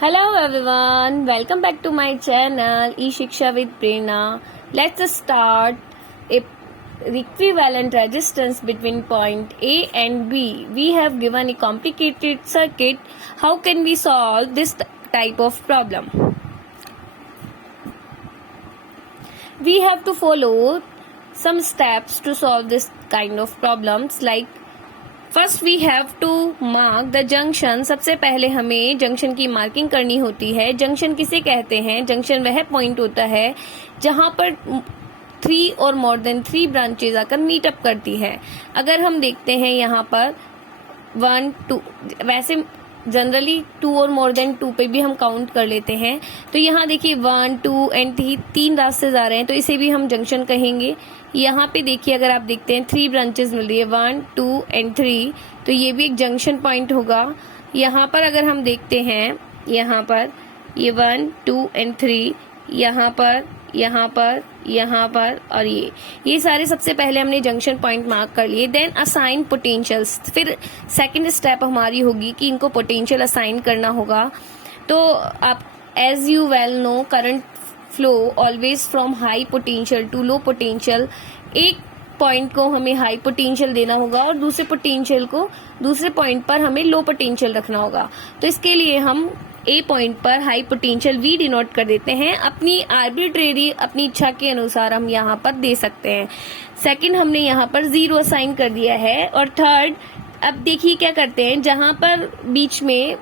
Hello everyone, welcome back to my channel E-Shiksha with Prerna. Let's start a equivalent resistance between point A and B. We have given a complicated circuit. How can we solve this type of problem? We have to follow some steps to solve this kind of problems. Like first we have to mark the junction. सबसे पहले हमें junction की marking करनी होती है. Junction किसे कहते हैं? जंक्शन वह पॉइंट होता है जहां पर 3 और मोर देन 3 ब्रांचेज आकर मीटअप करती है. अगर हम देखते हैं यहाँ पर 1 2, वैसे जनरली 2 और मोर देन 2 पे भी हम काउंट कर लेते हैं. तो यहाँ देखिए 1 2 एंड 3 रास्ते जा रहे हैं, तो इसे भी हम जंक्शन कहेंगे. यहाँ पे देखिए अगर आप देखते हैं 3 ब्रांचेस मिल रही है 1 2 एंड 3, तो ये भी एक जंक्शन पॉइंट होगा. यहाँ पर अगर हम देखते हैं यहाँ पर ये 1 2 एंड 3, यहाँ पर और ये सारे सबसे पहले हमने जंक्शन पॉइंट मार्क कर लिए. Then assign potentials. फिर सेकंड स्टेप हमारी होगी कि इनको पोटेंशियल असाइन करना होगा. तो आप as you well know current flow always from high potential to low potential. एक पॉइंट को हमें हाई पोटेंशियल देना होगा और दूसरे पोटेंशियल को दूसरे पॉइंट पर हमें लो पोटेंशियल रखना होगा. तो इसके लिए हम ए पॉइंट पर हाई पोटेंशियल वी डिनोट कर देते हैं. अपनी आर्बिट्रेरी अपनी इच्छा के अनुसार हम यहाँ पर दे सकते हैं. सेकंड हमने यहाँ पर 0 असाइन कर दिया है. और थर्ड अब देखिए क्या करते हैं, जहां पर बीच में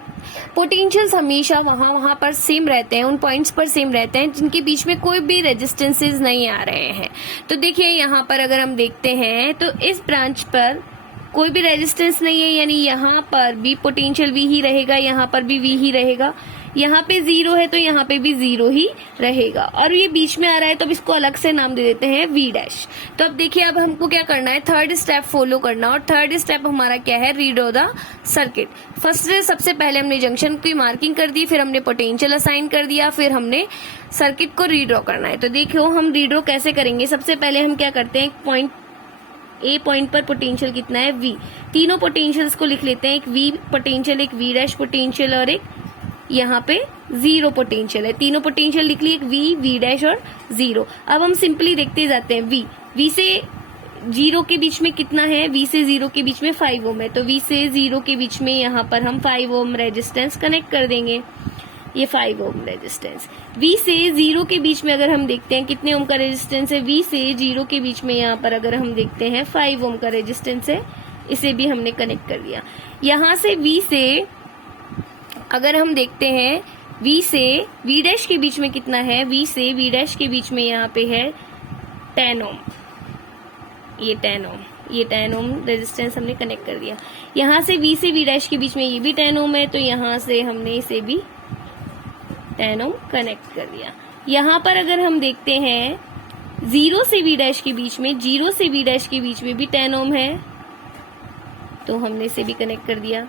पोटेंशियल्स हमेशा वहां पर सेम रहते हैं, उन पॉइंट्स पर सेम रहते हैं जिनके बीच में कोई भी रेजिस्टेंसेस नहीं आ रहे हैं. तो देखिए यहाँ पर अगर हम देखते हैं तो इस ब्रांच पर कोई भी रेजिस्टेंस नहीं है, यानी यहाँ पर भी पोटेंशियल वी ही रहेगा, यहाँ पर भी वी ही रहेगा. यहाँ पे 0 है तो यहाँ पे भी 0 ही रहेगा. और ये बीच में आ रहा है तो अब इसको अलग से नाम दे देते हैं वी डैश. तो अब देखिए अब हमको क्या करना है, थर्ड स्टेप फॉलो करना. और थर्ड स्टेप हमारा क्या है, रीड्रॉ द सर्किट. फर्स्ट सबसे पहले हमने जंक्शन की मार्किंग कर दी, फिर हमने पोटेंशियल असाइन कर दिया, फिर हमने सर्किट को रीड्रॉ करना है. तो देखियो हम रीड्रॉ कैसे करेंगे. सबसे पहले हम क्या करते हैं, पॉइंट ए पॉइंट पर पोटेंशियल कितना है V. तीनों पोटेंशियल्स को लिख लेते हैं. एक V पोटेंशियल, एक V डैश पोटेंशियल और एक यहाँ पे 0 पोटेंशियल है. तीनों पोटेंशियल लिख लिए, एक V डैश और 0. अब हम सिंपली देखते जाते हैं. V से 0 के बीच में कितना है, V से 0 के बीच में 5 ओम है. तो V से 0 के बीच में यहाँ पर हम 5 ओम रेजिस्टेंस कनेक्ट कर देंगे. ये 5 ओम रेजिस्टेंस. V से 0 के बीच में अगर हम देखते हैं कितने ओम का रेजिस्टेंस है, V से 0 के बीच में यहाँ पर अगर हम देखते हैं 5 ओम का रेजिस्टेंस है. इसे भी हमने कनेक्ट कर दिया. यहाँ से V से अगर हम देखते हैं V से V डैश के बीच में कितना है, V से V डैश के बीच में यहाँ पे है 10 ओम. ये 10 ओम रेजिस्टेंस हमने कनेक्ट कर दिया. यहाँ से V से V डैश के बीच में ये भी 10 ओम है, तो यहाँ से हमने इसे भी 10 ओम कनेक्ट कर दिया. यहाँ पर अगर हम देखते हैं 0 से V डैश के बीच में 10 ओम है, तो हमने इसे भी कनेक्ट कर दिया.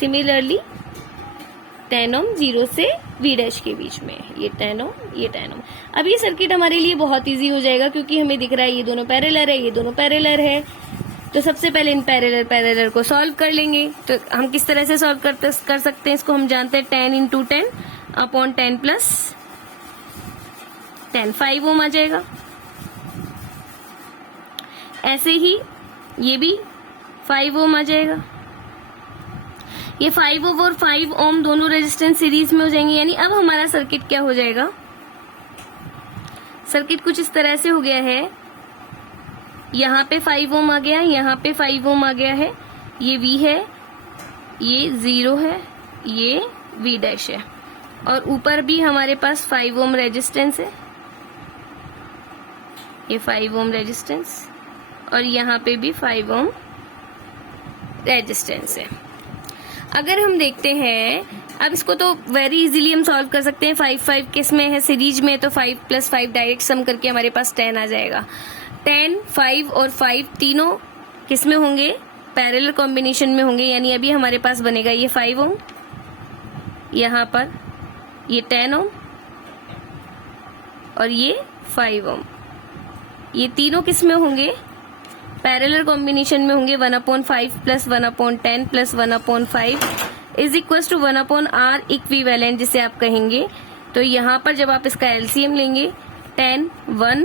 सिमिलरली 10 ओम 0 से V डैश के बीच में ये 10 ओम. अब ये सर्किट हमारे लिए बहुत इजी हो जाएगा क्योंकि हमें दिख रहा है ये दोनों पैरेलल है. तो सबसे पहले इन पैरेलल को सॉल्व कर लेंगे. तो हम किस तरह से सॉल्व कर सकते हैं इसको, हम जानते हैं 10 इंटू 10 अपॉन 10 प्लस 10 5 ओम आ जाएगा. ऐसे ही ये भी 5 ओम आ जाएगा. ये 5 ओम और 5 ओम दोनों रेजिस्टेंस सीरीज में हो जाएंगे. यानी अब हमारा सर्किट क्या हो जाएगा, सर्किट कुछ इस तरह से हो गया है. यहाँ पे 5 ओम आ गया, यहाँ पे 5 ओम आ गया है. ये V है, ये 0 है, ये V डैश है. और ऊपर भी हमारे पास 5 ओम रेजिस्टेंस है, ये 5 ओम रेजिस्टेंस. और यहाँ पे भी 5 ओम रेजिस्टेंस है. अगर हम देखते हैं अब इसको तो वेरी इजीली हम सॉल्व कर सकते हैं. 5 किस में है, सीरीज में, तो 5 प्लस 5 डायरेक्ट सम करके हमारे पास 10 आ जाएगा. 10 5 और 5 तीनों किस में होंगे, पैरेलल कॉम्बिनेशन में होंगे. यानी अभी हमारे पास बनेगा ये 5 ओम, यहाँ पर ये 10 ओम और ये 5 ओम. ये तीनों किस में होंगे, पैरेलल कॉम्बिनेशन में होंगे. 1/5 plus 1/10 plus 1/5 is equal to 1/R equivalent जिसे आप कहेंगे। तो यहाँ पर जब आप इसका एलसीएम लेंगे 10 1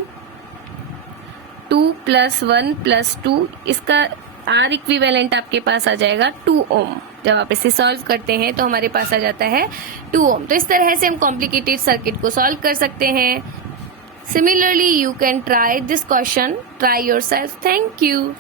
2 + 1 + 2, इसका R इक्विवेलेंट आपके पास आ जाएगा 2 ओम। जब आप इसे सॉल्व करते हैं तो हमारे पास आ जाता है 2 ओम। तो इस तरह से हम कॉम्प्लिकेटेड सर्किट को सॉल्व कर सकते हैं। Similarly you can try this question, try yourself. Thank you.